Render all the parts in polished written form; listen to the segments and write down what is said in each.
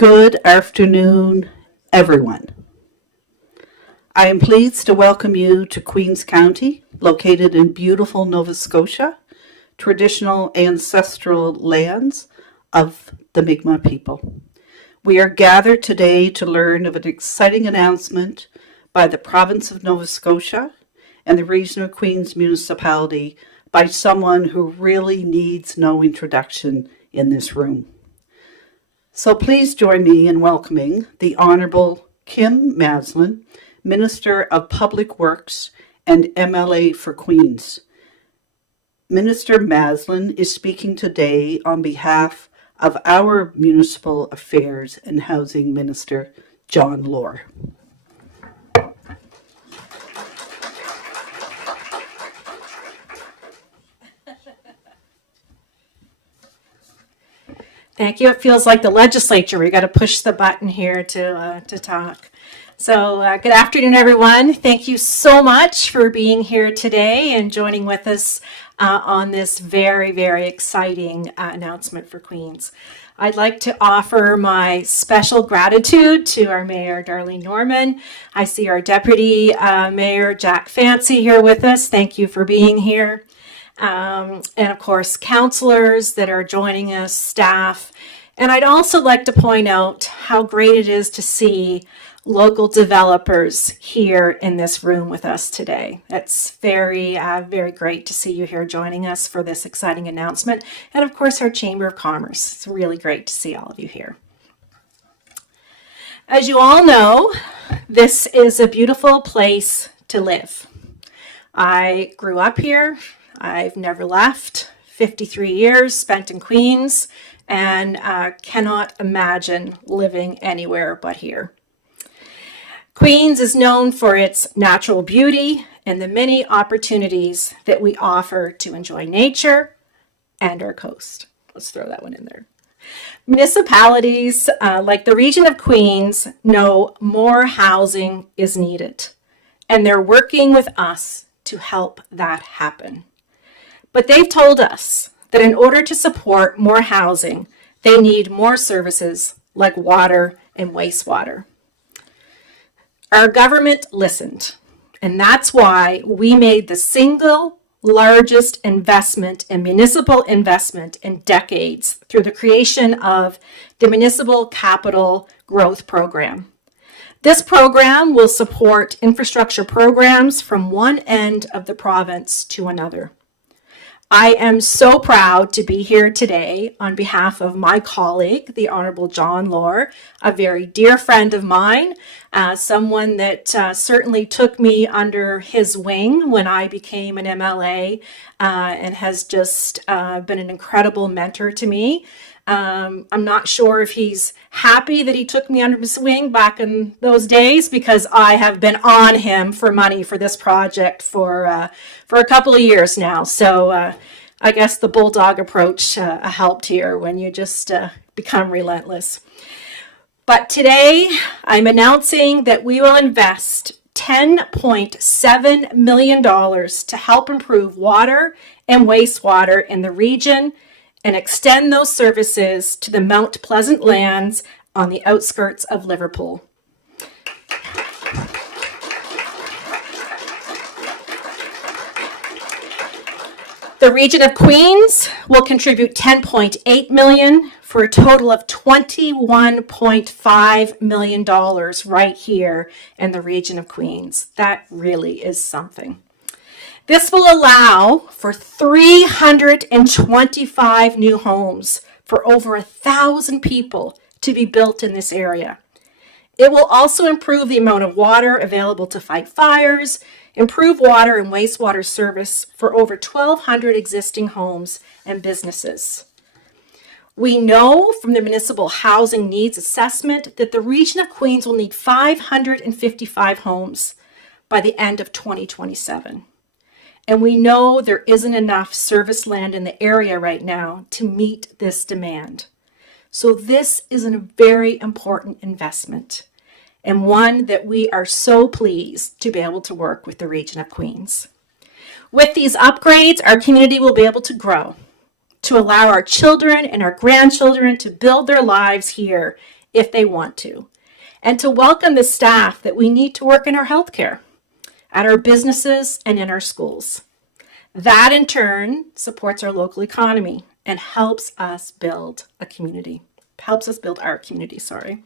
Good afternoon, everyone. I am pleased to welcome you to Queens County, located in beautiful Nova Scotia, traditional ancestral lands of the Mi'kmaq people. We are gathered today to learn of an exciting announcement by the Province of Nova Scotia and the Region of Queens Municipality by someone who really needs no introduction in this room. So please join me in welcoming the Honourable Kim Masland, Minister of Public Works and MLA for Queens. Minister Masland is speaking today on behalf of our Municipal Affairs and Housing Minister, John Lohr. Thank you. It feels like the legislature. We got to push the button here to talk. So good afternoon, everyone. Thank you so much for being here today and joining with us on this very, very exciting announcement for Queens. I'd like to offer my special gratitude to our Mayor, Darlene Norman. I see our Deputy Mayor, Jack Fancy, here with us. Thank you for being here. And of course, councillors that are joining us, staff. And I'd also like to point out how great it is to see local developers here in this room with us today. It's very, very great to see you here joining us for this exciting announcement. And of course, our Chamber of Commerce. It's really great to see all of you here. As you all know, this is a beautiful place to live. I grew up here. I've never left, 53 years spent in Queens, and cannot imagine living anywhere but here. Queens is known for its natural beauty and the many opportunities that we offer to enjoy nature and our coast. Let's throw that one in there. Municipalities like the Region of Queens know more housing is needed, and they're working with us to help that happen. But they've told us that in order to support more housing, they need more services like water and wastewater. Our government listened, and that's why we made the single largest investment in municipal investment in decades through the creation of the Municipal Capital Growth Program. This program will support infrastructure programs from one end of the province to another. I am so proud to be here today on behalf of my colleague, the Honourable John Lohr, a very dear friend of mine, someone that certainly took me under his wing when I became an MLA and has just been an incredible mentor to me. I'm not sure if he's happy that he took me under his wing back in those days, because I have been on him for money for this project for a couple of years now. So I guess the bulldog approach helped here when you just become relentless. But today I'm announcing that we will invest $10.7 million to help improve water and wastewater in the region and extend those services to the Mount Pleasant lands on the outskirts of Liverpool. The Region of Queens will contribute $10.8 million for a total of $21.5 million right here in the Region of Queens. That really is something. This will allow for 325 new homes for over 1,000 people to be built in this area. It will also improve the amount of water available to fight fires, improve water and wastewater service for over 1,200 existing homes and businesses. We know from the Municipal Housing Needs Assessment that the Region of Queens will need 555 homes by the end of 2027. And we know there isn't enough service land in the area right now to meet this demand. So this is a very important investment, and one that we are so pleased to be able to work with the Region of Queens. With these upgrades, our community will be able to grow, to allow our children and our grandchildren to build their lives here if they want to, and to welcome the staff that we need to work in our healthcare, at our businesses, and in our schools. That in turn supports our local economy and helps us build our community, sorry.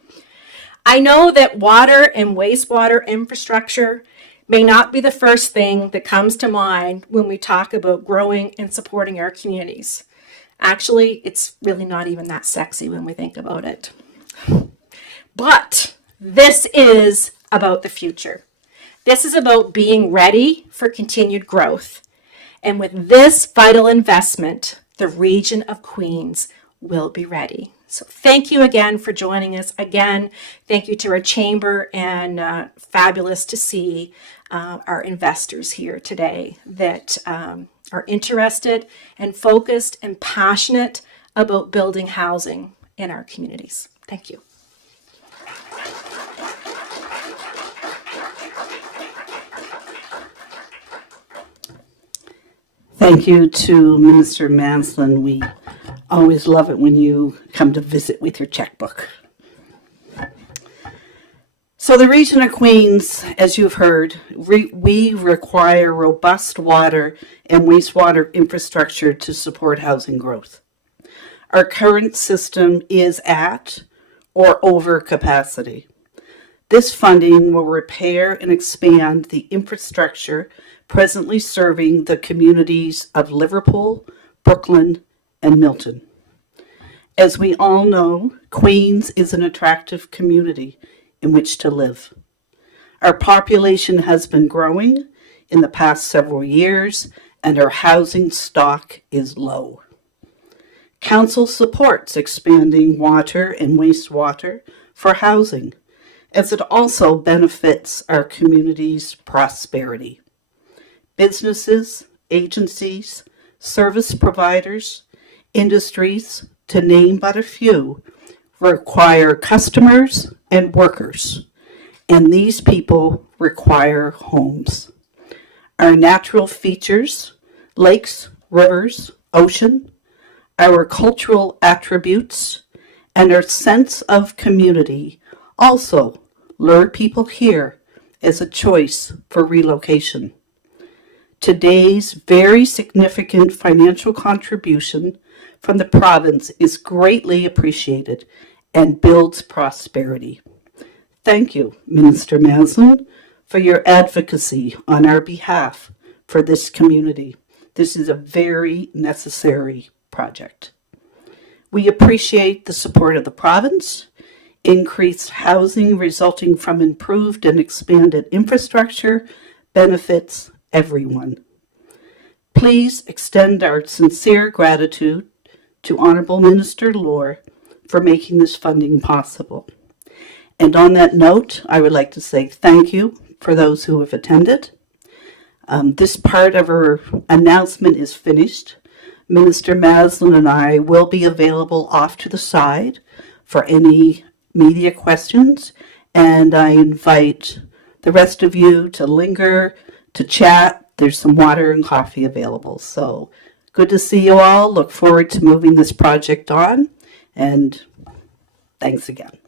I know that water and wastewater infrastructure may not be the first thing that comes to mind when we talk about growing and supporting our communities. Actually, it's really not even that sexy when we think about it. But this is about the future. This is about being ready for continued growth. And with this vital investment, the region of Queens will be ready. So thank you again for joining us. Again, thank you to our chamber, and fabulous to see our investors here today that are interested and focused and passionate about building housing in our communities. Thank you. Thank you to Minister Masland. We always love it when you come to visit with your checkbook. So the region of Queens, as you've heard, we require robust water and wastewater infrastructure to support housing growth. Our current system is at or over capacity. This funding will repair and expand the infrastructure presently serving the communities of Liverpool, Brooklyn, and Milton. As we all know, Queens is an attractive community in which to live. Our population has been growing in the past several years, and our housing stock is low. Council supports expanding water and wastewater for housing, as it also benefits our community's prosperity. Businesses, agencies, service providers, industries, to name but a few, require customers and workers, and these people require homes. Our natural features, lakes, rivers, ocean, our cultural attributes, and our sense of community also lure people here as a choice for relocation. Today's very significant financial contribution from the province is greatly appreciated and builds prosperity. Thank you, Minister Masland, for your advocacy on our behalf for this community. This is a very necessary project. We appreciate the support of the province. Increased housing resulting from improved and expanded infrastructure benefits everyone. Please extend our sincere gratitude to Honourable Minister Lohr for making this funding possible. And on that note, I would like to say thank you for those who have attended. This part of our announcement is finished. Minister Masland and I will be available off to the side for any media questions, and I invite the rest of you to linger, to chat. There's some water and coffee available. So good to see you all. Look forward to moving this project on, and thanks again.